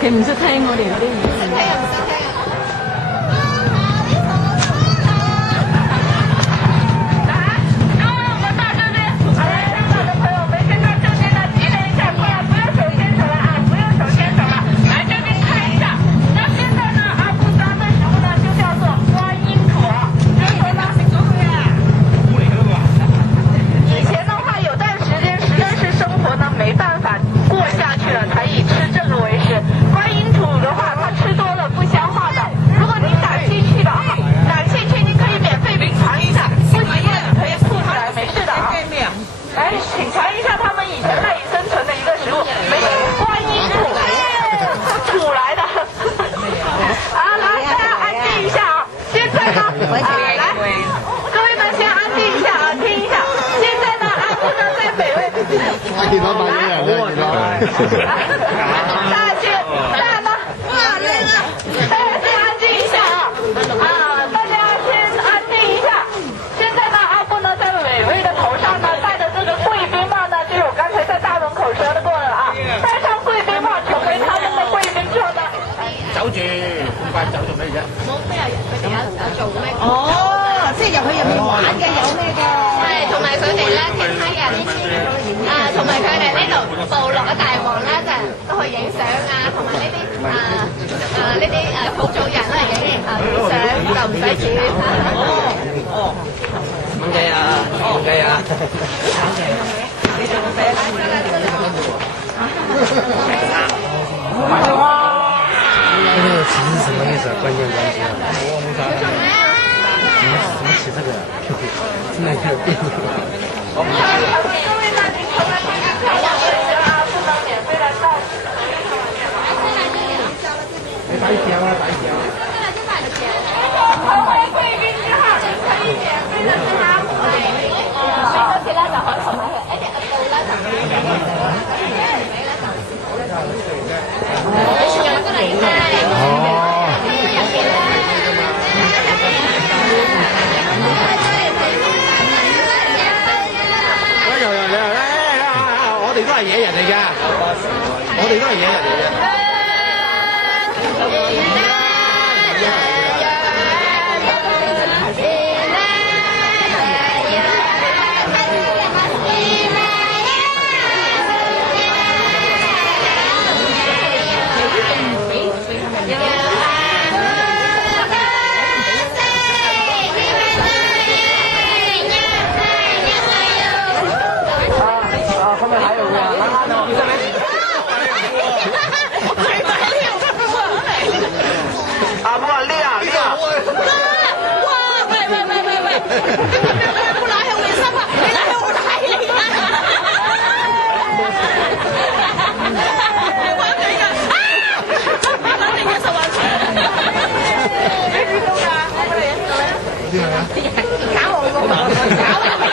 佢唔識聽我哋嗰啲語言。見到買嘢人咧，見到。大家去，大家呢？哇，累了！大家先安静一下大家先安静一下。现在呢，阿布呢在伟伟的头上呢戴的这个贵宾帽呢，就是我刚才在大门口说的过了啊。戴上贵賓帽，成為他們的貴賓之後呢，走住，咁快走做咩啫？冇咩啊，佢哋有做咩？哦，即係入去入面玩嘅，有咩嘅？係，同埋佢哋咧，其他人同埋佢哋呢度部落嘅大王咧，就都去影相啊，同埋呢啲呢啲好組人咧影相就唔使錢。唔計啊，唔計啊。你做咩？这个旗是什么意思啊？关键关系啊！怎么起这个？现在开始变了。各位大家好，大家好，不能免费的到。打一枪啊！打一枪！成為貴賓之後，可以免費的參加。嗰次咧就可以同埋佢一日嘅到咧就免費嘅，我哋都係野人嚟㗎，我哋都係野人嚟嘅。搞我個